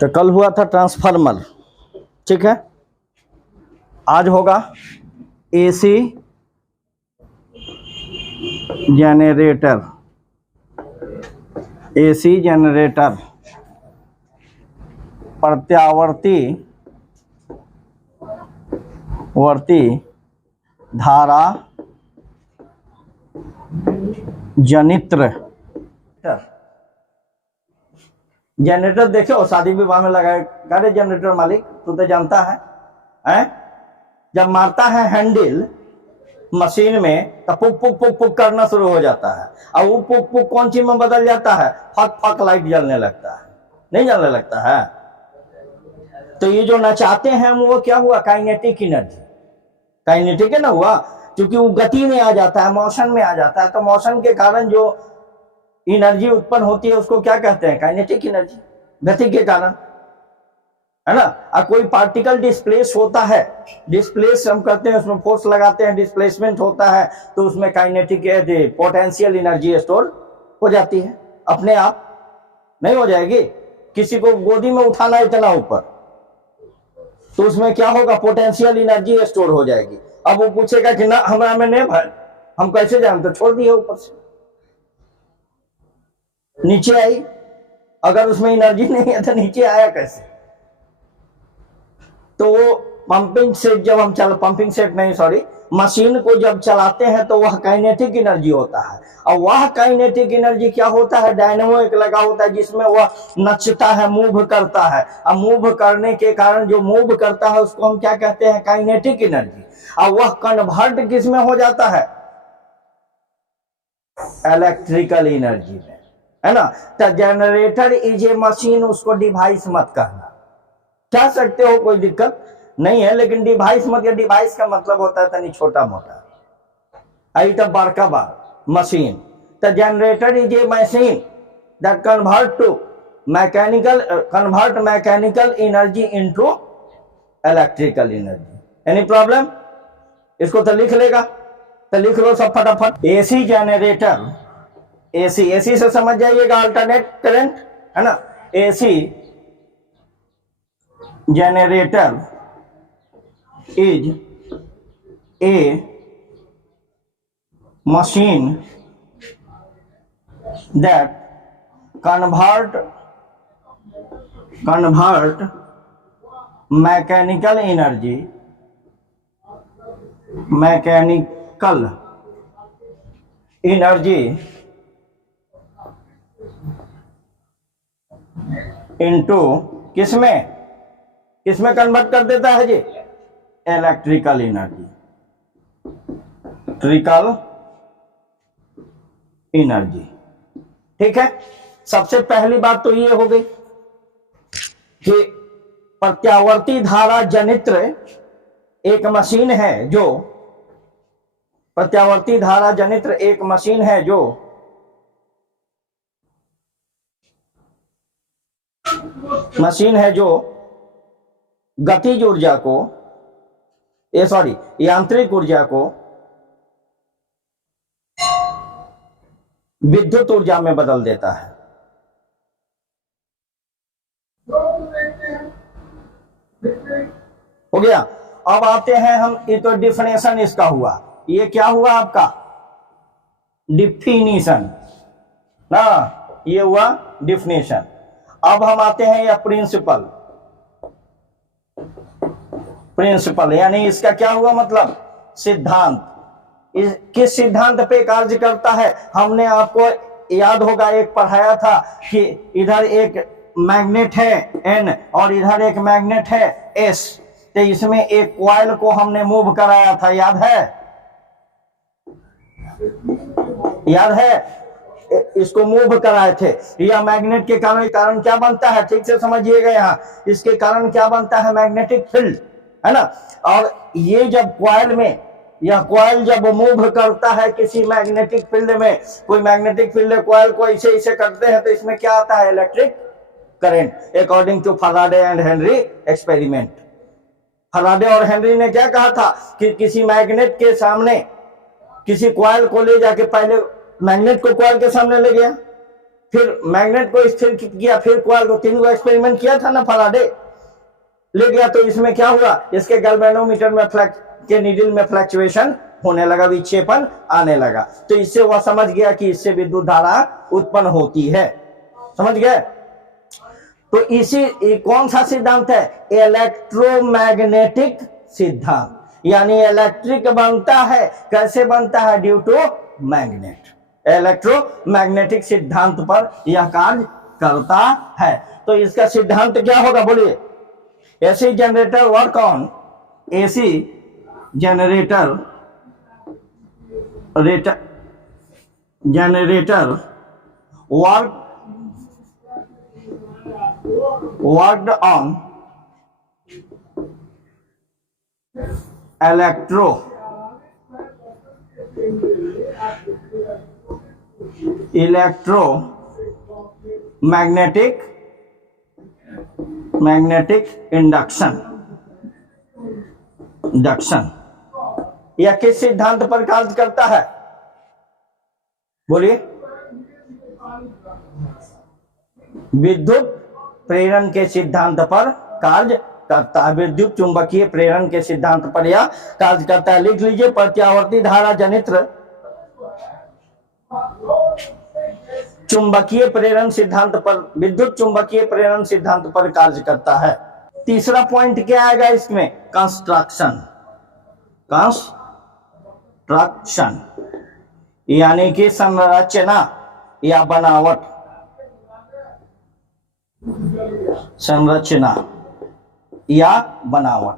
तो कल हुआ था ट्रांसफार्मर, ठीक है। आज होगा एसी जनरेटर। एसी जनरेटर प्रत्यावर्ती धारा जनित्र। जनरेटर देखो शादी विवाह में लगाए गाड़े जनरेटर मालिक, तू तो जानता है, हैं? जब मारता है हैंडल मशीन में तो पुक पुक पुक पुक करना शुरू हो जाता है, और वो पुक पुक कौन चीज में बदल जाता है? फक फक लाइट जलने लगता है, नहीं जलने लगता है। तो ये जो नचाते हैं वो क्या हुआ? Kinetic energy. काइनेटिक है ना हुआ, क्योंकि वो गति में आ जाता है, मोशन में आ जाता है। तो मोशन के कारण जो एनर्जी उत्पन्न होती है उसको क्या कहते हैं? काइनेटिक एनर्जी, गति के कारण, है ना। और कोई पार्टिकल डिस्प्लेस होता है, डिस्प्लेस हम करते हैं, उसमें फोर्स लगाते हैं, डिस्प्लेसमेंट होता है, तो उसमें काइनेटिक पोटेंशियल एनर्जी स्टोर हो जाती है। अपने आप नहीं हो जाएगी। किसी को गोदी में उठाना इतना ऊपर, तो उसमें क्या होगा? पोटेंशियल एनर्जी स्टोर हो जाएगी। अब वो पूछेगा कि ना हमारा में नहीं भाई, हम कैसे जाए? तो छोड़ दिए ऊपर से, नीचे आई। अगर उसमें एनर्जी नहीं है तो नीचे आया कैसे? तो वो पंपिंग सेट जब हम पंपिंग सेट नहीं सॉरी मशीन को जब चलाते हैं तो वह काइनेटिक एनर्जी होता है। और वह काइनेटिक एनर्जी क्या होता है? डायनेमो एक लगा होता है जिसमें वह नचता है, मूव करता है। और मूव करने के कारण जो मूव करता है उसको हम क्या कहते हैं? Kinetic energy. और वह कन्वर्ट किस में हो जाता है? इलेक्ट्रिकल एनर्जी में, है ना। तो जनरेटर इज ए मशीन, उसको डिवाइस मत कहना। कह सकते हो, कोई दिक्कत नहीं है, लेकिन डिवाइस मत। या डिवाइस का मतलब होता है तनी छोटा मोटा, आई तो बड़का बार मशीन। तो generator is a machine that convert mechanical energy into electrical energy. Any problem? इसको तो लिख लेगा, तो लिख लो सब फटाफट। एसी जनरेटर, एसी से समझ जाइएगा, अल्टरनेट करंट, है ना। AC generator is a machine that convert mechanical energy into किसमें कन्वर्ट कर देता है जी? इलेक्ट्रिकल एनर्जी, ठीक है। सबसे पहली बात तो ये हो गई कि प्रत्यावर्ती धारा जनित्र एक मशीन है जो प्रत्यावर्ती धारा जनित्र एक मशीन है जो गतिज ऊर्जा को यांत्रिक ऊर्जा को विद्युत ऊर्जा में बदल देता है। हो गया। अब आते हैं हम, ये तो डिफिनेशन इसका हुआ। ये क्या हुआ आपका? डिफिनीशन ना, ये हुआ डिफिनेशन। अब हम आते हैं या प्रिंसिपल यानी इसका क्या हुआ मतलब? सिद्धांत। किस सिद्धांत पे कार्य करता है? हमने आपको याद होगा एक पढ़ाया था कि इधर एक मैग्नेट है N और इधर एक मैग्नेट है S। तो इसमें एक कॉइल को हमने मूव कराया था, याद है? इसको मूव कराए थे। यह मैग्नेट के कारण क्या बनता है? ठीक से समझिएगा यहाँ। इसके कारण क्या बनता है? मैग्नेटिक फील्ड, है ना। और ये जब कॉइल जब मूव करता है किसी मैग्नेटिक फील्ड में, कोई मैग्नेटिक फील्ड कॉइल को ऐसे करते हैं, तो इसमें क्या आता है? Electric current, according to Faraday and Henry experiment. Faraday और हेनरी ने क्या कहा था कि किसी मैग्नेट के सामने किसी कॉइल को ले जाके, पहले मैग्नेट को कॉइल के सामने ले गया, फिर मैग्नेट को स्थिर किया, फिर कॉइल को, 3 एक्सपेरिमेंट किया था ना फराडे, ले गया तो इसमें क्या हुआ, इसके गैल्वेनोमीटर में के नीडल में फ्लक्चुएशन होने लगा, विक्षेपण आने लगा। तो इससे वह समझ गया कि इससे विद्युत धारा उत्पन्न होती है। समझ गए? तो इसी कौन सा सिद्धांत है? इलेक्ट्रोमैग्नेटिक सिद्धांत। यानी इलेक्ट्रिक बनता है, कैसे बनता है? Due to magnet. इलेक्ट्रोमैग्नेटिक सिद्धांत पर यह कार्य करता है। तो इसका सिद्धांत क्या होगा बोलिए? AC generator work on, AC generator worked on magnetic induction। यह किस सिद्धांत पर कार्य करता है बोलिए? विद्युत प्रेरण के सिद्धांत पर कार्य करता है। विद्युत चुंबकीय प्रेरण के सिद्धांत पर यह कार्य करता है। लिख लीजिए, प्रत्यावर्ती धारा जनित्र चुंबकीय प्रेरण सिद्धांत पर, विद्युत चुंबकीय प्रेरण सिद्धांत पर कार्य करता है। तीसरा पॉइंट क्या आएगा इसमें? कंस्ट्रक्शन। यानी कि संरचना या बनावट। संरचना या बनावट।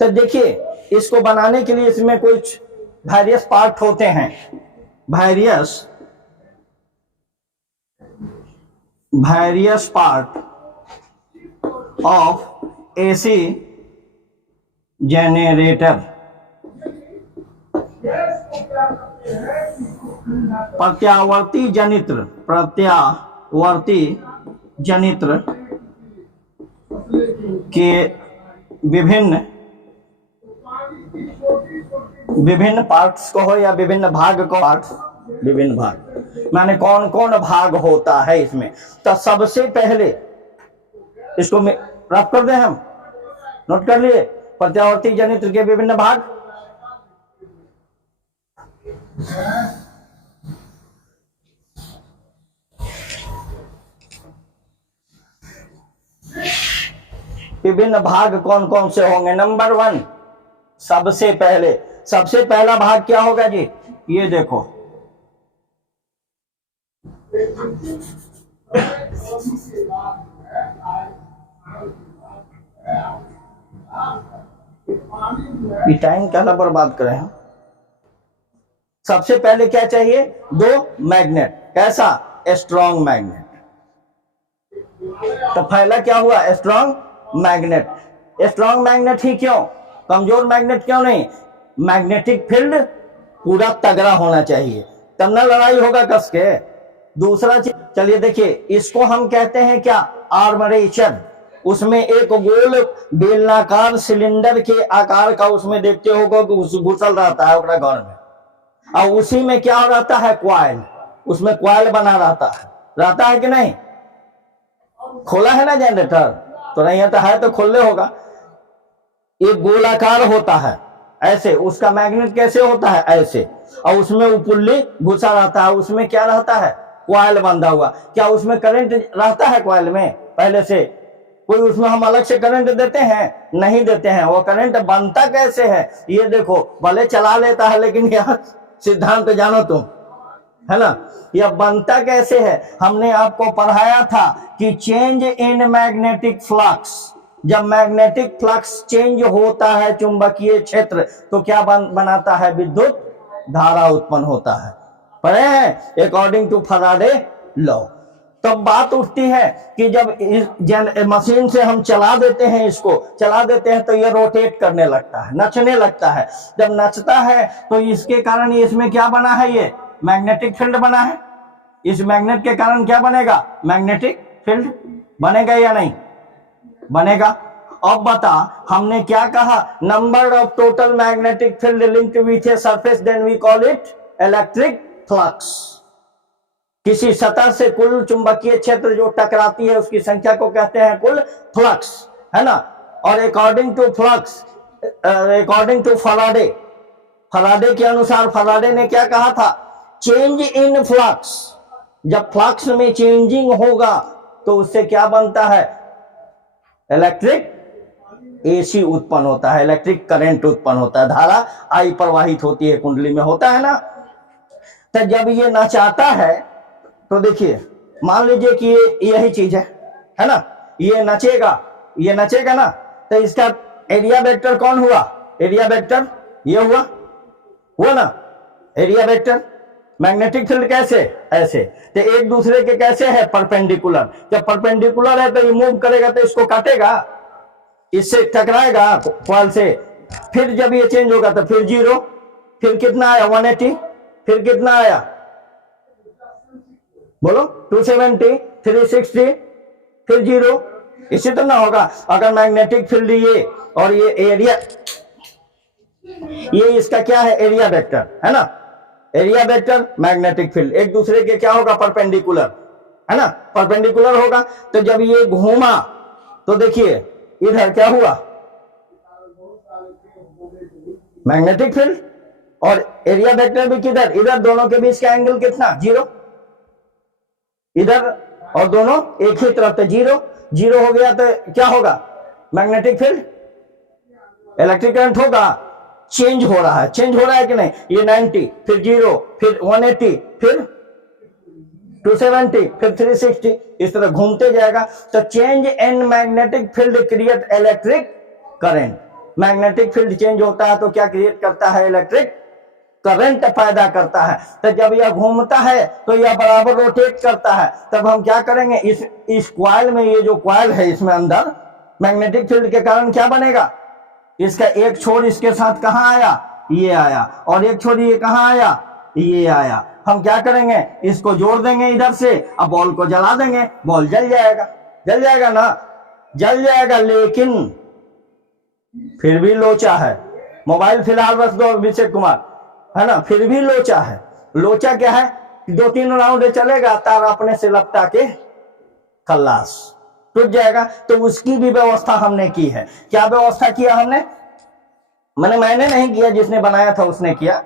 तो देखिए, इसको बनाने के लिए इसमें कुछ वेरियस पार्ट होते हैं। Various part of AC generator. प्रत्यावर्ती जनित्र के विभिन्न पार्ट्स को हो या विभिन्न भाग को, विभिन्न भाग माने कौन कौन भाग होता है इसमें। तो सबसे पहले इसको रफ कर दें, हम नोट कर लिए, प्रत्यावर्ती जनित्र के विभिन्न भाग। विभिन्न भाग कौन कौन से होंगे? नंबर 1, सबसे पहला भाग क्या होगा जी? ये देखो, ये टाइम क्या बर्बाद करें हम। सबसे पहले क्या चाहिए? 2 मैग्नेट। कैसा? Strong magnet. तो पहला क्या हुआ? Strong magnet. स्ट्रॉन्ग मैग्नेट ही क्यों? कमजोर मैग्नेट क्यों नहीं? मैग्नेटिक फील्ड पूरा तगड़ा होना चाहिए, तब ना लड़ाई होगा कस के। दूसरा चीज, चलिए देखिए, इसको हम कहते हैं क्या? आर्मरेचर। उसमें एक गोल बेलनाकार सिलेंडर के आकार का उसमें देखते होगा घुसल रहता है अपना घर में, और उसी में क्या रहता है? कॉइल। उसमें कॉइल बना रहता है कि नहीं? खोला है ना जनरेटर? तो नहीं आता है तो खोलने होगा। एक गोलाकार होता है ऐसे, उसका मैग्नेट कैसे होता है? ऐसे, और उसमें उपुल्ली घुसा रहता है, उसमें क्या रहता है? कॉइल बंधा हुआ। क्या उसमें करंट रहता है कॉइल में पहले से? कोई उसमें हम अलग से करंट देते हैं? नहीं देते हैं। वो करंट बनता कैसे है? ये देखो, भले चला लेता है लेकिन यह सिद्धांत जानो तुम, है ना? यह बनता कैसे है? हमने आपको पढ़ाया था कि चेंज इन मैग्नेटिक फ्लक्स। जब मैग्नेटिक फ्लक्स चेंज होता है चुंबकीय क्षेत्र, तो क्या बनाता है? विद्युत धारा उत्पन्न होता है। पढ़े हैं अकॉर्डिंग टू फैराडे लॉ। तब बात उठती है कि जब मशीन से हम चला देते हैं, इसको चला देते हैं तो ये रोटेट करने लगता है, नचने लगता है। जब नचता है तो इसके कारण इसमें क्या बना है? ये मैग्नेटिक फील्ड बना है। इस मैग्नेट के कारण क्या बनेगा? मैग्नेटिक फील्ड बनेगा या नहीं बनेगा? अब बता, हमने क्या कहा? Number of total magnetic field linked with a surface, then we call it electric flux. किसी सतह से कुल चुंबकीय क्षेत्र जो टकराती है उसकी संख्या को कहते हैं कुल फ्लक्स, है ना। और according to flux, according to Faraday, Faraday के अनुसार, फराडे ने क्या कहा था, चेंज इन फ्लक्स, जब फ्लक्स में चेंजिंग होगा तो उससे क्या बनता है, इलेक्ट्रिक एसी उत्पन्न होता है, इलेक्ट्रिक करंट उत्पन्न होता है, धारा आई प्रवाहित होती है कुंडली में, होता है ना। तो जब ये नचाता है तो देखिए, मान लीजिए कि ये यही चीज है ना, ये नचेगा, ये नचेगा ना, तो इसका एरिया वेक्टर कौन हुआ, एरिया वेक्टर ये हुआ ना, एरिया वेक्टर। मैग्नेटिक फील्ड कैसे, ऐसे, तो एक दूसरे के कैसे है, परपेंडिकुलर। जब परपेंडिकुलर है तो ये मूव करेगा तो इसको काटेगा, इससे टकराएगा कॉइल से, फिर जब ये चेंज होगा तो फिर 0, फिर कितना आया 180, फिर कितना आया बोलो 270, 360, फिर 0। इसी तो ना होगा अगर मैग्नेटिक फील्ड ये और ये एरिया, ये इसका क्या है, एरिया वेक्टर है ना, एरिया वेक्टर मैग्नेटिक फील्ड एक दूसरे के क्या होगा, परपेंडिकुलर, है ना, परपेंडिकुलर होगा। तो जब ये घूमा तो देखिए इधर क्या हुआ, मैग्नेटिक फील्ड और एरिया वेक्टर भी किधर, इधर, दोनों के बीच का एंगल कितना, 0, इधर और दोनों एक ही तरफ, तो 0 0 हो गया तो क्या होगा, मैग्नेटिक फील्ड, इलेक्ट्रिक करंट होगा, चेंज हो रहा है, चेंज हो रहा है कि नहीं, ये 90, फिर 0, फिर 180, फिर 270, फिर 360, इस तरह घूमते जाएगा। तो change in magnetic field create electric current, magnetic field change होता है तो क्या क्रिएट करता है, इलेक्ट्रिक करंट पैदा करता है। तो जब यह घूमता है तो यह बराबर रोटेट करता है, तब हम क्या करेंगे, इस क्वाइल में, ये जो क्वाइल है इसमें अंदर मैग्नेटिक फील्ड के कारण क्या बनेगा, इसका एक छोर इसके साथ कहां आया, ये आया, और एक छोर ये कहां आया, ये आया। हम क्या करेंगे, इसको जोड़ देंगे इधर से, अब बॉल को जला देंगे, बॉल जल जाएगा, जल जाएगा ना, जल जाएगा, लेकिन फिर भी लोचा है। मोबाइल फिलहाल रख दो अभिषेक कुमार, है ना, फिर भी लोचा है। लोचा क्या है, 2-3 राउंड चलेगा, तार अपने से लपटा के खल्लास, टूट जाएगा। तो उसकी भी व्यवस्था हमने की है। क्या व्यवस्था किया हमने, मैंने नहीं किया, जिसने बनाया था उसने किया,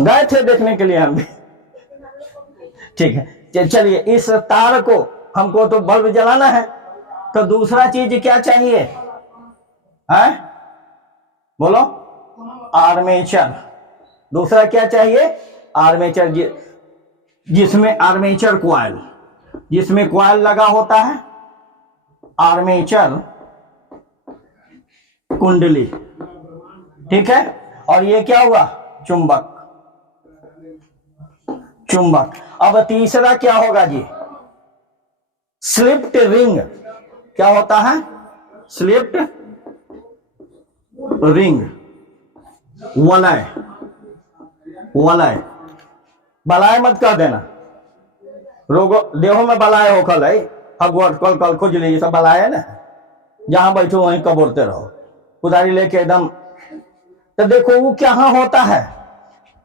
गए थे देखने के लिए हम भी। ठीक है, चलिए, इस तार को हमको तो बल्ब जलाना है, तो दूसरा चीज क्या चाहिए, है बोलो, आर्मेचर। दूसरा क्या चाहिए, आर्मेचर, जिसमें आर्मेचर क्वाइल, जिसमें क्वाइल लगा होता है, आर्मेचर कुंडली, ठीक है। और ये क्या हुआ, चुंबक, चुंबक। अब तीसरा क्या होगा जी, स्लिप्ड रिंग। क्या होता है, स्लिप्ड रिंग, वलय, वलय, बलाय मत कर देना, रोगो देहो में बलाय हो कल है, हगवट कल कल खुजली, सब बलाय है ना, जहां बैठो वहीं कबोरते रहो, कुदारी लेके एकदम। तो देखो वो क्या होता है,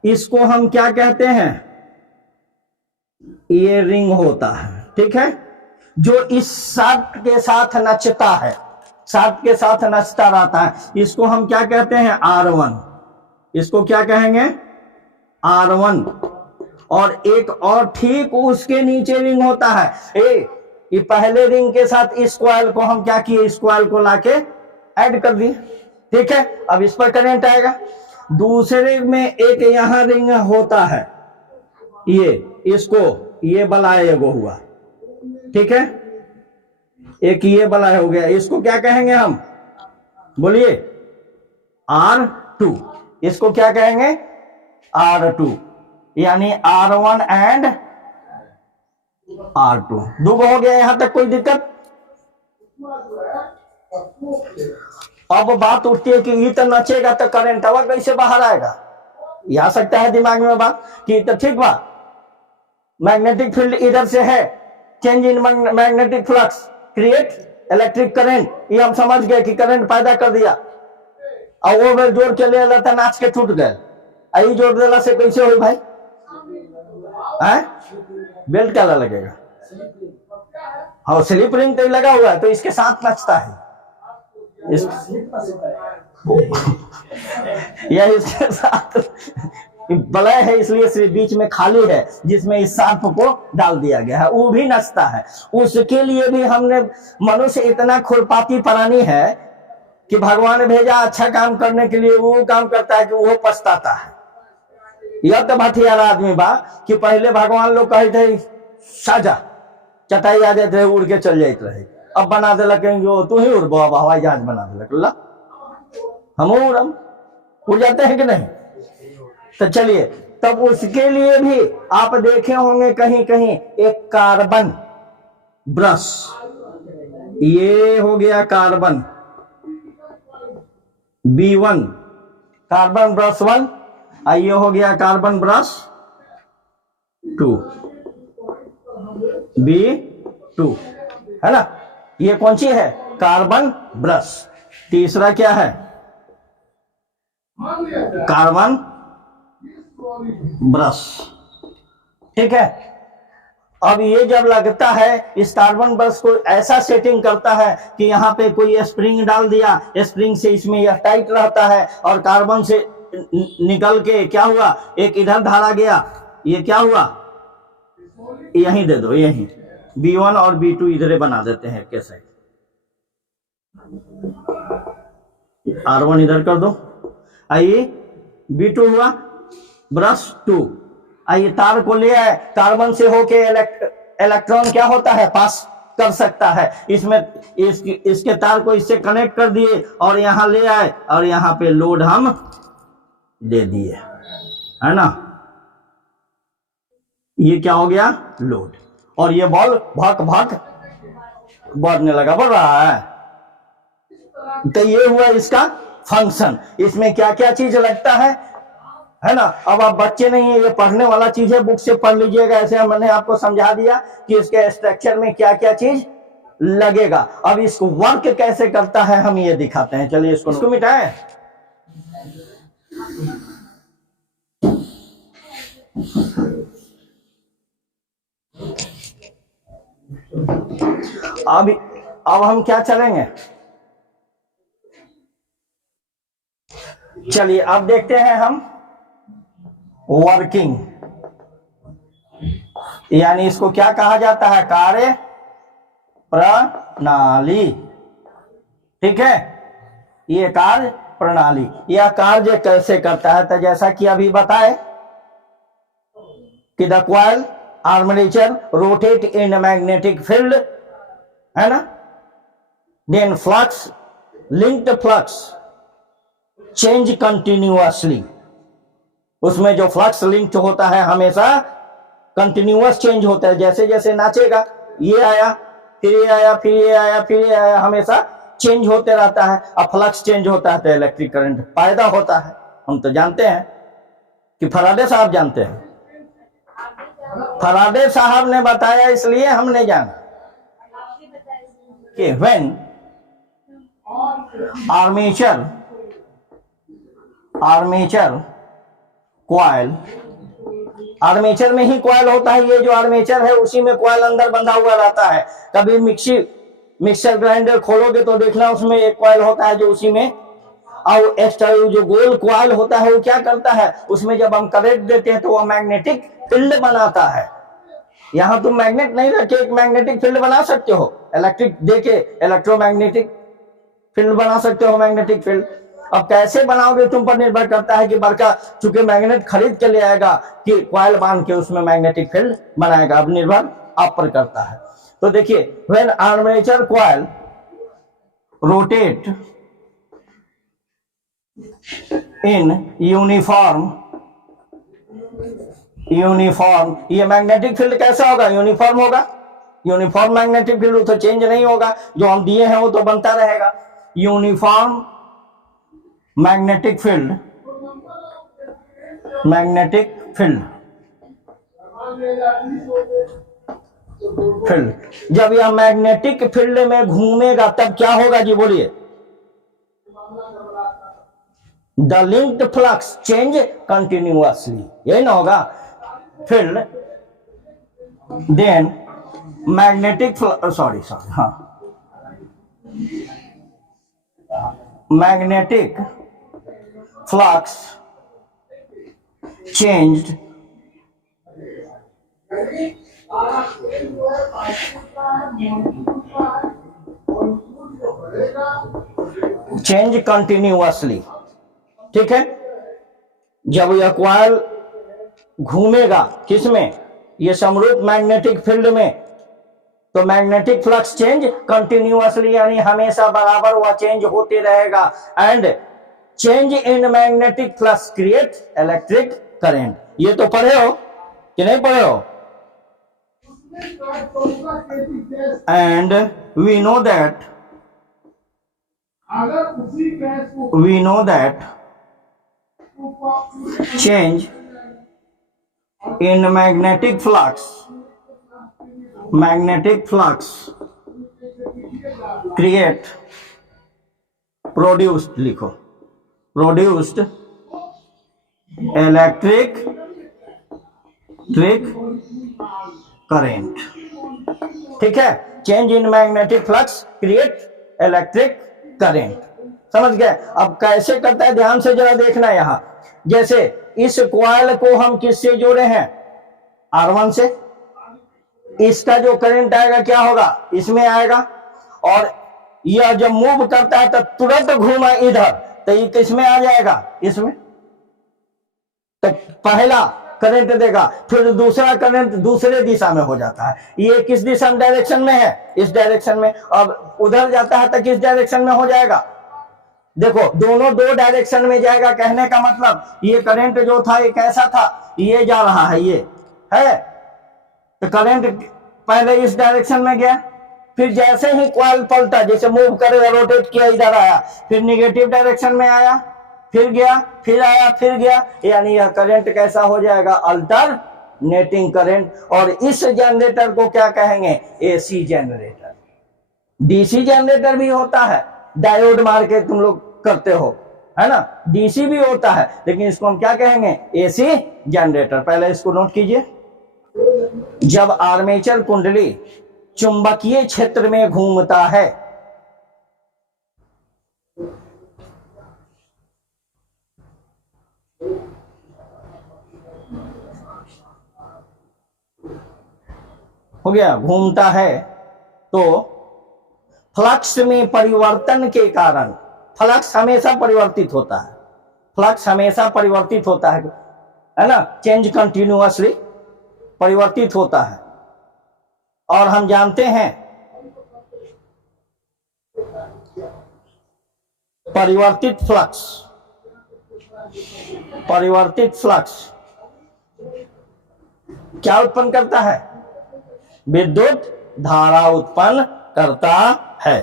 इसको हम क्या कहते हैं, ये रिंग होता है, ठीक है, जो इस शाफ्ट के साथ नचता है, शाफ्ट के साथ नचता रहता है, इसको हम क्या कहते हैं, R1, इसको क्या कहेंगे, R1। और एक और ठीक उसके नीचे रिंग होता है, ये पहले रिंग के साथ इस कॉइल को हम क्या किए, इस कॉइल को लाके ऐड कर दिए, ठीक है। अब इस पर करंट आएगा। दूसरे में एक यहां रिंग होता है, ये, इसको, ये बलाय एगो हुआ, ठीक है, एक ये बलाय हो गया, इसको क्या कहेंगे हम, बोलिए, R2। इसको क्या कहेंगे, R2, यानी R1 एंड R2। दो हो गया, यहां तक कोई दिक्कत। अब बात उठती है कि ये तो नचेगा तो करंट हवा कैसे बाहर आएगा, ये आ सकता है दिमाग में बात कि तो ठीक बात, मैग्नेटिक फील्ड इधर से है, change in magnetic flux create electric current, ये हम समझ गए कि करंट पैदा कर दिया, और वो जोड़ के ले लेता, नाच के टूट गए, आई जोड़ देला से कैसे हो भाई, है? बेल्ट क्या लगेगा? हाँ, स्लिप रिंग तो लगा हुआ है, तो इसके साथ नचता है यह इसके साथ बलय है, इसलिए सिर्फ बीच में खाली है जिसमें इस सांप को डाल दिया गया है, वो भी नचता है। उसके लिए भी हमने, मनुष्य इतना खुरपाती प्राणी है कि भगवान ने भेजा अच्छा काम करने के लिए, वो काम करता है कि वो पछताता है। यह तो भटियारा आदमी बा कि पहले भगवान लोग कहे थे साजा चटाई आ जाते उड़ के चल जाते रहे, अब बना दिलक तू ही उड़, हवाई जहाज बना दिलक, हम उड़ जाते हैं कि नहीं? तो चलिए, तब उसके लिए भी आप देखे होंगे कहीं कहीं एक कार्बन ब्रश, ये हो गया कार्बन B1, कार्बन ब्रश 1, ये हो गया कार्बन ब्रश 2, B2, है ना? ये कौन सी है? Carbon brush. तीसरा क्या है? Carbon brush. ठीक है, अब ये जब लगता है, इस कार्बन ब्रश को ऐसा सेटिंग करता है कि यहाँ पे कोई स्प्रिंग डाल दिया, स्प्रिंग से इसमें यह टाइट रहता है, और कार्बन से निकल के क्या हुआ, एक इधर धारा गया, ये क्या हुआ, यहीं दे दो, यहीं B1 और B2 इधर बना देते हैं कैसे, R1 इधर कर दो, आइए B2 हुआ ब्रश 2, आइए तार को ले आए, कार्बन से होके इलेक्ट्रॉन क्या होता है, पास कर सकता है, इसमें इसके तार को इससे कनेक्ट कर दिए और यहां ले आए, और यहां पे लोड हम दे दिए, है ना? ये क्या हो गया, लोड, और ये बॉल भक भक बढ़ने लगा, बढ़ रहा है। तो ये हुआ इसका फंक्शन। इसमें क्या क्या चीज लगता है ना? अब आप बच्चे नहीं है, ये पढ़ने वाला चीज है, बुक से पढ़ लीजिएगा। ऐसे मैंने आपको समझा दिया कि इसके स्ट्रक्चर में क्या क्या चीज लगेगा। अब इसको वर्क कैसे करता है हम ये दिखाते हैं। चलिए इसको मिटाएं। अब हम क्या चलेंगे, चलिए अब देखते हैं हम वर्किंग, यानी इसको क्या कहा जाता है, कार्य प्रणाली। ठीक है, ये कार्य प्रणाली, यह कार्य कैसे करता है, तो जैसा कि अभी बताए कि the coil armature rotate in magnetic field, है ना, then flux linked flux change continuously, उसमें जो फ्लक्स लिंक होता है हमेशा कंटिन्यूअस चेंज होता है, जैसे जैसे नाचेगा, ये आया फिर ये आया फिर ये आया फिर ये आया, हमेशा चेंज होते रहता है। अब फ्लक्स चेंज होता है तो इलेक्ट्रिक करंट पैदा होता है। हम तो जानते हैं कि फराडे साहब जानते हैं, फराडे साहब ने बताया इसलिए हमने जाना कि व्हेन आर्मेचर कॉइल, आर्मेचर में ही कॉइल होता है, ये जो आर्मेचर है उसी में कॉइल अंदर बंधा हुआ रहता है। कभी मिक्सर ग्राइंडर खोलोगे तो देखना उसमें एक कॉइल होता है जो उसी में, और एक्स्ट्रा जो गोल कॉइल होता है वो क्या करता है, उसमें जब हम करंट देते हैं तो वो मैग्नेटिक फील्ड बनाता है। यहां तुम मैग्नेट नहीं रखे एक मैग्नेटिक फील्ड बना सकते हो, इलेक्ट्रिक देके इलेक्ट्रोमैग्नेटिक फील्ड बना सकते हो, मैग्नेटिक फील्ड। अब कैसे बनाओगे तुम पर निर्भर करता है कि बड़का चूंकि मैग्नेट खरीद के ले आएगा कि कॉइल बांध के उसमें मैग्नेटिक फील्ड बनाएगा, अब निर्भर आप पर करता है। तो देखिए, when armature coil rotate in uniform, ये मैग्नेटिक फील्ड कैसा होगा, यूनिफॉर्म होगा। यूनिफॉर्म मैग्नेटिक फील्ड तो चेंज नहीं होगा, जो हम दिए हैं वो तो बनता रहेगा। यूनिफॉर्म मैग्नेटिक फील्ड, जब यह मैग्नेटिक फील्ड में घूमेगा तब क्या होगा जी, बोलिए। The linked flux change continuously, यही ना होगा। फील्ड then magnetic sorry हाँ magnetic flux changed change continuously। ठीक है, जब यह कॉइल घूमेगा किसमें, ये समरूप मैग्नेटिक फील्ड में, तो मैग्नेटिक फ्लक्स चेंज कंटिन्यूअसली यानी हमेशा बराबर वह चेंज होते रहेगा। And change in magnetic flux create electric current. ये तो पढ़े हो कि नहीं पढ़े हो? And we know that change in magnetic flux create produced लिखो produced electric current। ठीक है, change in magnetic flux create electric current. समझ गए? अब कैसे करता है ध्यान से जरा देखना। यहां जैसे इस कॉइल को हम किससे जोड़े हैं, R1 से, इसका जो करंट आएगा क्या होगा, इसमें आएगा, और यह जब मूव करता है तो तुरंत घूमा इधर, तो ये किसमें आ जाएगा, इसमें। तो पहला करंट देगा, फिर दूसरा करंट दूसरे दिशा में हो जाता है। ये किस दिशा में, डायरेक्शन में है, इस डायरेक्शन में। अब उधर जाता है तो किस डायरेक्शन में हो जाएगा, देखो दोनों दो डायरेक्शन में जाएगा। कहने का मतलब ये करंट जो था ये कैसा था, ये जा रहा है, ये है, तो करंट पहले इस डायरेक्शन में गया, फिर जैसे ही कॉइल पलटा, जैसे मूव करेगा, रोटेट किया, इधर आया, फिर निगेटिव डायरेक्शन में आया, फिर गया, फिर आया, फिर गया, यानी यह करंट कैसा हो जाएगा, अल्टरनेटिंग करंट। और इस जनरेटर को क्या कहेंगे, एसी जनरेटर। डीसी जनरेटर भी होता है, डायोड मार के तुम लोग करते हो, है ना, डीसी भी होता है, लेकिन इसको हम क्या कहेंगे, एसी जनरेटर। पहले इसको नोट कीजिए। जब आर्मेचर कुंडली चुंबकीय क्षेत्र में घूमता है, हो गया, घूमता है, तो फ्लक्स में परिवर्तन के कारण, फ्लक्स हमेशा परिवर्तित होता है, फ्लक्स हमेशा परिवर्तित होता है ना, चेंज कंटिन्यूअसली परिवर्तित होता है। और हम जानते हैं परिवर्तित फ्लक्स क्या उत्पन्न करता है, विद्युत धारा उत्पन्न करता है।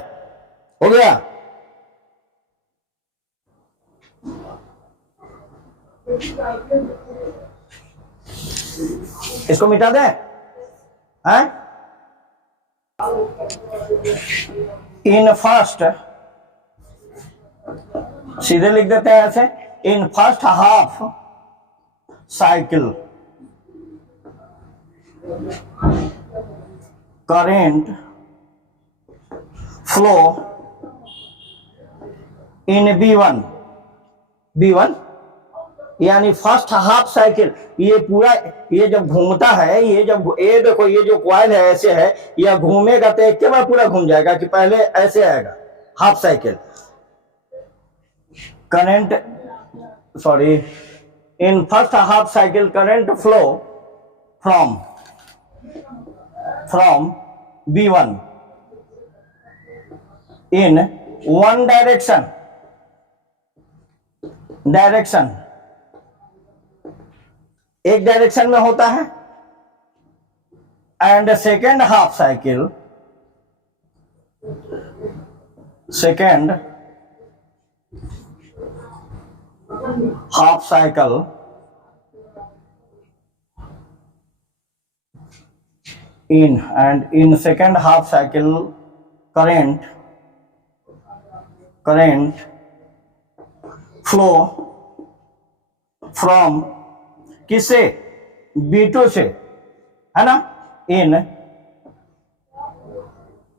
हो गया, इसको मिटा दें, हैं? इन फर्स्ट, सीधे लिख देते हैं ऐसे, in first half cycle current flow in B1 यानी फर्स्ट हाफ साइकिल, ये पूरा, ये जब घूमता है, ये जब, ये देखो, ये जो कॉइल है ऐसे है, यह घूमेगा तो एक के बाद पूरा घूम जाएगा, कि पहले ऐसे आएगा half cycle. Current, sorry, in first half cycle current flow from B1 in one direction एक डायरेक्शन में होता है, and second half cycle in second half cycle current flow from किससे, B2 से, है ना, इन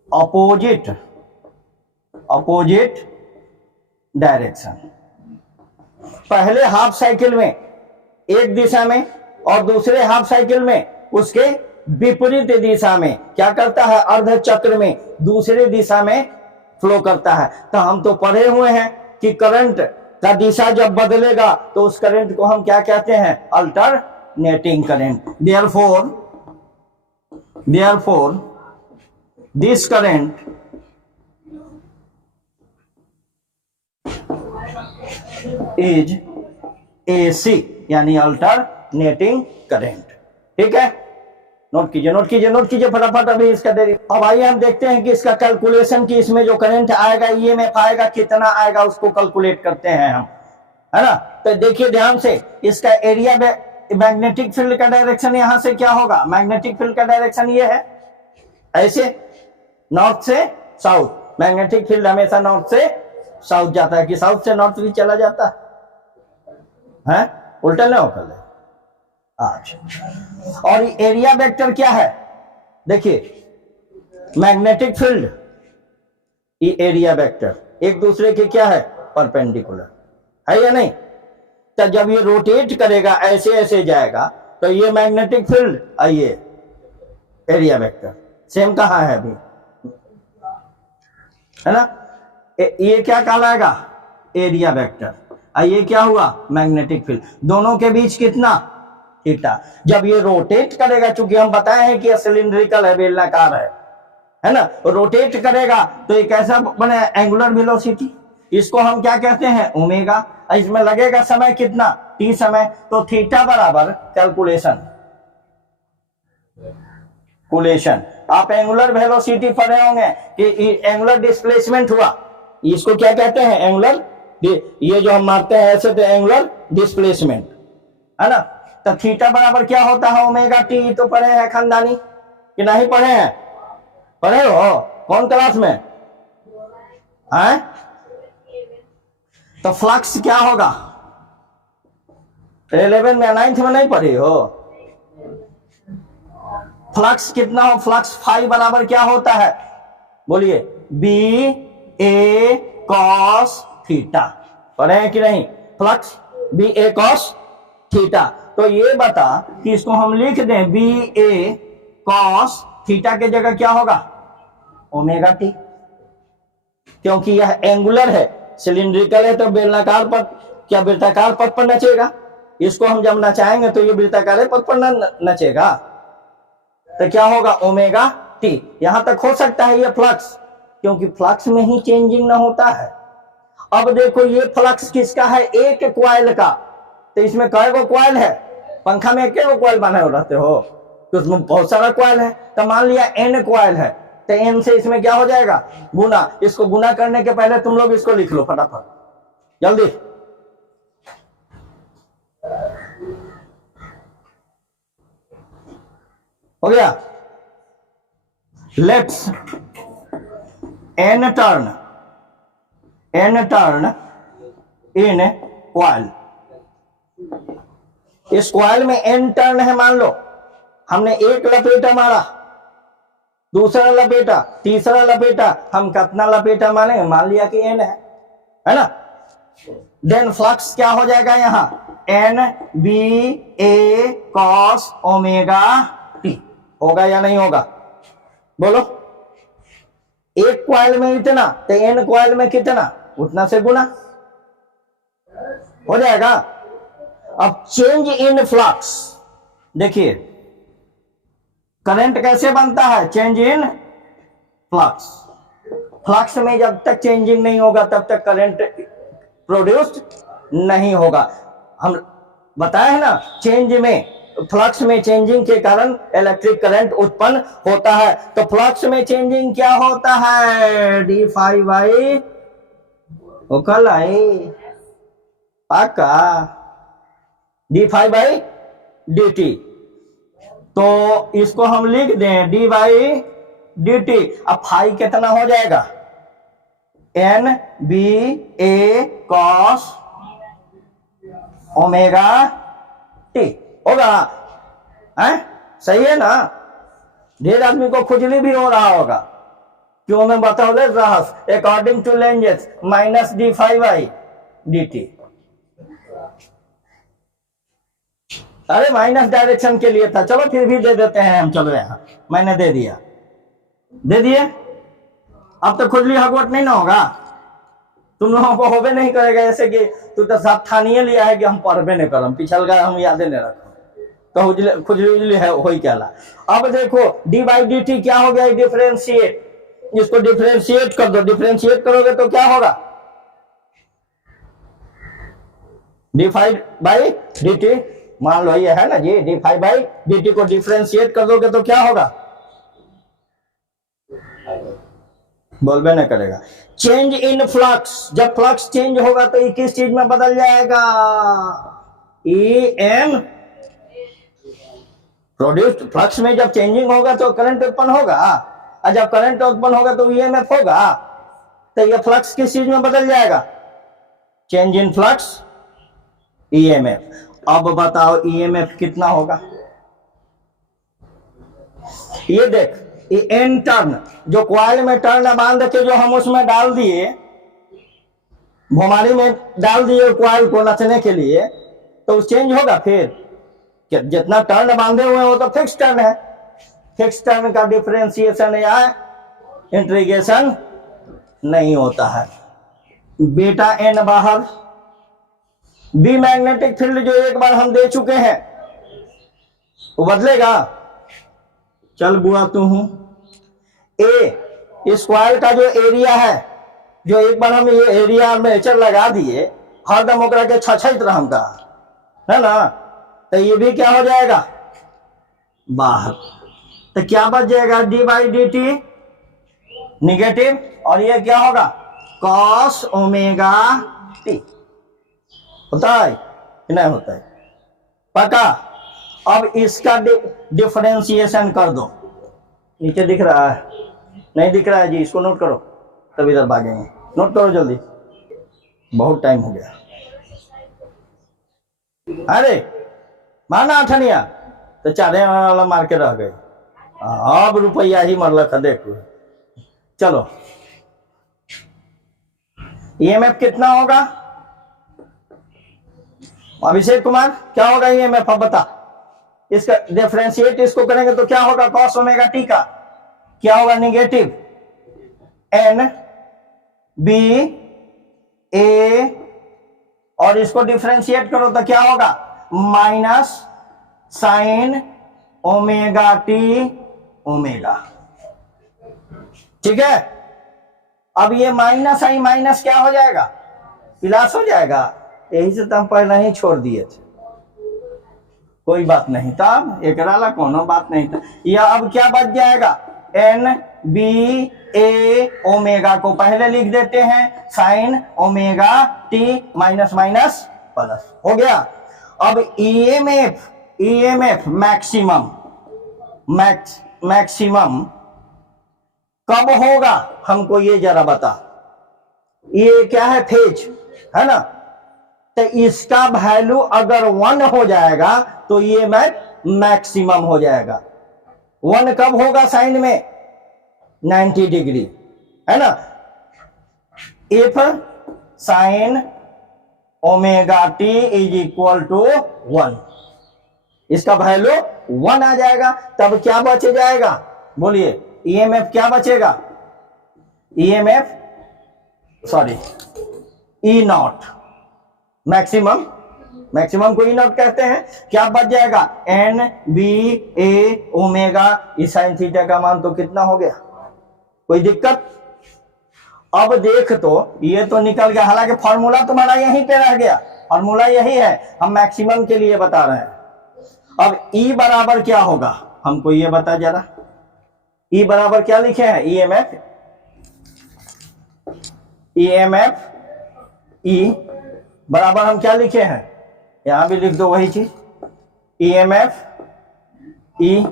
अपोजिट डायरेक्शन। पहले half cycle में एक दिशा में और दूसरे हाफ साइकिल में उसके विपरीत दिशा में क्या करता है, अर्ध चक्र में दूसरे दिशा में फ्लो करता है। तो हम तो पढ़े हुए हैं कि करंट का दिशा जब बदलेगा तो उस करंट को हम क्या कहते हैं, alternating current. Therefore this current is AC यानी अल्टरनेटिंग करंट। ठीक है, नोट कीजिए फटाफट अभी इसका देरी। अब आइए हम देखते हैं कि इसका कैलकुलेशन की इसमें जो करंट आएगा EMF आएगा कितना आएगा, उसको कैलकुलेट करते हैं हम, है ना। तो देखिए ध्यान से, इसका एरिया मैग्नेटिक फील्ड का डायरेक्शन यहां से क्या होगा, मैग्नेटिक फील्ड का डायरेक्शन ये है, ऐसे नॉर्थ से साउथ। मैग्नेटिक फील्ड हमेशा नॉर्थ से साउथ जाता है कि साउथ से नॉर्थ भी चला जाता है, उल्टा ना होकर ले। अच्छा, और एरिया वेक्टर क्या है, देखिए मैग्नेटिक फील्ड, ये एरिया वेक्टर एक दूसरे के क्या है, परपेंडिकुलर है या नहीं। तो जब ये रोटेट करेगा ऐसे ऐसे जाएगा तो ये मैग्नेटिक फील्ड और ये एरिया वेक्टर सेम कहां है अभी, है ना। ये क्या कहलाएगा, एरिया वेक्टर, और ये क्या हुआ, मैग्नेटिक फील्ड। दोनों के बीच कितना, थीटा। जब ये रोटेट करेगा, चूंकि हम बताए हैं कि सिलिंड्रिकल है, बेलनाकार है ना, रोटेट करेगा तो ये कैसा बने, एंगुलर वेलोसिटी। इसको हम क्या कहते हैं, ओमेगा। इसमें लगेगा समय कितना, t समय। तो थीटा बराबर कैलकुलेशन आप एंगुलर वेलोसिटी पढ़े होंगे कि एंगुलर डिस्प्लेसमेंट हुआ, इसको क्या कहते हैं, एंगुलर, ये जो हम मारते हैं ऐसे तो एंगुलर डिस्प्लेसमेंट, है ना। तो थीटा बराबर क्या होता है, ओमेगा टी। तो पढ़े हैं खानदानी कि नहीं पढ़े हैं, पढ़े हो, कौन क्लास में है। तो फ्लक्स क्या होगा, 11 में 9th में नहीं पढ़ी हो। फ्लक्स कितना हो, फ्लक्स फाई बराबर क्या होता है, बोलिए, BA cos थीटा। पढ़े हैं कि नहीं, फ्लक्स BA cos थीटा। तो ये बता कि इसको हम लिख दें BA cos थीटा के जगह क्या होगा, ओमेगा टी, क्योंकि यह एंगुलर है, सिलिंड्रिकल है तो बेलनाकार पथ, क्या वृत्ताकार पथ पर नचेगा। इसको हम जब नचाएंगे तो ये वृत्ताकार पथ पर नचेगा, तो क्या होगा, ओमेगा टी। यहां तक हो सकता है ये फ्लक्स, क्योंकि फ्लक्स में ही चेंजिंग ना होता है। अब देखो ये फ्लक्स किसका है, एक क्वाइल का। तो इसमें कई गो क्वाइल है, पंखा में एक क्वाइल बने हो रहते हो, तो उसमें बहुत सारा क्वाइल है। तो मान लिया n क्वाइल है, तो n से इसमें क्या हो जाएगा, गुना। इसको गुना करने के पहले तुम लोग इसको लिख लो फटाफट जल्दी। हो गया, let's n turn in coil. इस क्वाइल में n टर्न है, मान लो हमने एक लपेटा मारा, दूसरा लपेटा, तीसरा लपेटा, हम कितना लपेटा माने, मान लिया कि n है ना। देन फ्लक्स क्या हो जाएगा यहां, NBA cos ओमेगा टी। होगा या नहीं होगा, बोलो। एक क्वाइल में इतना तो n क्वाइल में कितना, उतना से गुना हो जाएगा। अब चेंज इन फ्लक्स, देखिए करंट कैसे बनता है, चेंज इन फ्लक्स। फ्लक्स में जब तक चेंजिंग नहीं होगा तब तक करंट प्रोड्यूस्ड नहीं होगा। हम बताए हैं ना, चेंज में, फ्लक्स में चेंजिंग के कारण इलेक्ट्रिक करंट उत्पन्न होता है। तो फ्लक्स में चेंजिंग क्या होता है, डी फाई बाई कल आई पाका d phi by d t. तो इसको हम लिख दें डी बाई डी टी। अब फाई कितना हो जाएगा, N B A cos omega t होगा, है सही है ना। ढेर आदमी को खुजली भी हो रहा होगा, क्यों मैं बताओ ले रहस, according to Lenz's minus d5/dt। अरे माइनस डायरेक्शन के लिए था, चलो फिर भी दे देते हैं हम, चलो यहां मैंने दे दिया, दे दिए। अब तो खुजली हकवट नहीं ना होगा, तुम लोगों को होबे नहीं करेगा ऐसे कि तू तो साथ ठानिए लिया है कि हम पढ़बे नहीं करम, पिछल का हम यादे नहीं रखो, तो खुजली उजली है हो ही क्या ला। अब देखो d/dt क्या हो गया, डिफरेंशिएट, इसको डिफरेंशिएट कर दो, डिफरेंशिएट करोगे तो क्या होगा, d5/dt, मान लो ये है ना जी, d5/dt को डिफरेंशिएट कर दोगे तो क्या होगा, बोलबे नहीं करेगा। चेंज इन फ्लक्स, जब फ्लक्स चेंज होगा तो ये किस चीज में बदल जाएगा, EM प्रोड्यूस्ड। फ्लक्स में जब चेंजिंग होगा तो करंट उत्पन्न होगा, और जब करंट उत्पन्न होगा तो EMF होगा, तो ये फ्लक्स किस चीज में बदल जाएगा, चेंज इन फ्लक्स EMF। अब बताओ EMF कितना होगा, ये देख, ये एन टर्न जो कॉइल में टर्न बांध के जो हम उसमें डाल दिए, भुमारी में डाल दिए कॉइल को नचने के लिए, तो चेंज होगा फिर, जितना टर्न बांधे हुए हैं वो तो फिक्स टर्न है, फिक्स टर्न का डिफरेंशिएशन या इंटीग्रेशन नहीं होता है। बेटा एन बाहर, बी मैग्नेटिक फील्ड जो एक बार हम दे चुके हैं वो बदलेगा, चल बुआ तू हूं, ए इस कॉइल का जो एरिया है, जो एक बार हम ये एरिया मेजर लगा दिए, हरदम ओकरा के छछत रहम का है ना, तो ये भी क्या हो जाएगा बाहर, तो क्या बच जाएगा d/dt निगेटिव, और ये क्या होगा cos ओमेगा t, होता है कि नहीं होता है, पक्का। अब इसका डिफरेंशिएशन कर दो, नीचे दिख रहा है, नहीं दिख रहा है जी, इसको नोट करो तब इधर भागेंगे, नोट करो जल्दी, बहुत टाइम हो गया। अरे माना अठनिया तो चारे वाला मार के रह गए, अब रुपया ही मरलक है, देखो चलो EMF कितना होगा, अभिषेक कुमार क्या होगा EMF, अब बता, इसका डिफरेंशिएट इसको करेंगे तो क्या होगा, cos ओमेगा t का क्या होगा निगेटिव NBA, और इसको डिफरेंशिएट करो तो क्या होगा minus sine omega t omega, ठीक है। अब ये माइनस आई माइनस क्या हो जाएगा, प्लस हो जाएगा, यही से तो हम पहले ही छोड़ दिए थे, कोई बात नहीं था, अब एक कोनो बात नहीं था। यह अब क्या बच जाएगा NBA ओमेगा को पहले लिख देते हैं sine omega t minus minus plus हो गया। अब EMF मैक्सिमम कब होगा, हमको ये जरा बता, ये क्या है फेज है ना, तो इसका वैल्यू अगर 1 हो जाएगा तो ये मैक्सिमम हो जाएगा। 1 कब होगा साइन में 90 डिग्री है ना, if sine omega t is equal to 1, इसका वैल्यू 1 आ जाएगा, तब क्या बच जाएगा बोलिए, EMF क्या बचेगा, EMF सॉरी E0 मैक्सिमम को E0 कहते हैं, क्या बच जाएगा NBA ओमेगा, इस साइन थीटा का मान तो कितना हो गया, कोई दिक्कत। अब देख तो ये तो निकल गया, हालांकि फॉर्मूला तुम्हारा यहीं पे रह गया, फॉर्मूला यही है, हम मैक्सिमम के लिए बता रहे हैं। अब E बराबर क्या होगा हमको ये बता जरा, E बराबर क्या लिखे हैं, EMF E बराबर हम क्या लिखे हैं, यहां भी लिख दो वही चीज, EMF E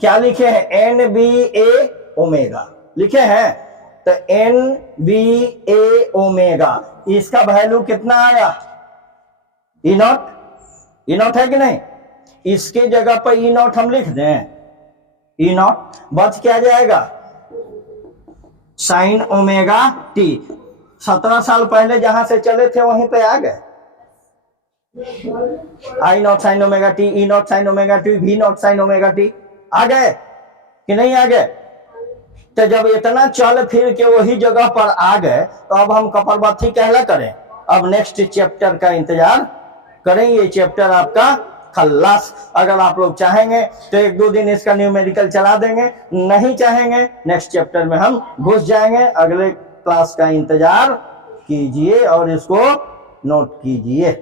क्या लिखे हैं NBA ओमेगा लिखे हैं, तो NBA ओमेगा, इसका वैल्यू कितना आया E0 है कि नहीं, इसके जगह पर E0 हम लिख दें, ई नॉट, बच क्या जाएगा साइन ओमेगा टी। 17 साल पहले जहां से चले थे वहीं पे आ गए। I nought sine omega T, E nought sine omega T, V nought sine omega T, आ गए कि नहीं आ गए? तो जब इतना चल फिर के वही जगह पर आ गए तो अब हम कपालभाति कहला करें। अब नेक्स्ट चैप्टर का इंतजार करें, ये चैप्टर आपका खल्लास। अगर आप लोग चाहेंगे तो 1-2 दिन इसका न्यूमेरिकल चला देंगे, नहीं चाहेंगे नेक्स्ट चैप्टर में हम घुस जाएंगे। अगले क्लास का इंतजार कीजिए और इसको नोट कीजिए।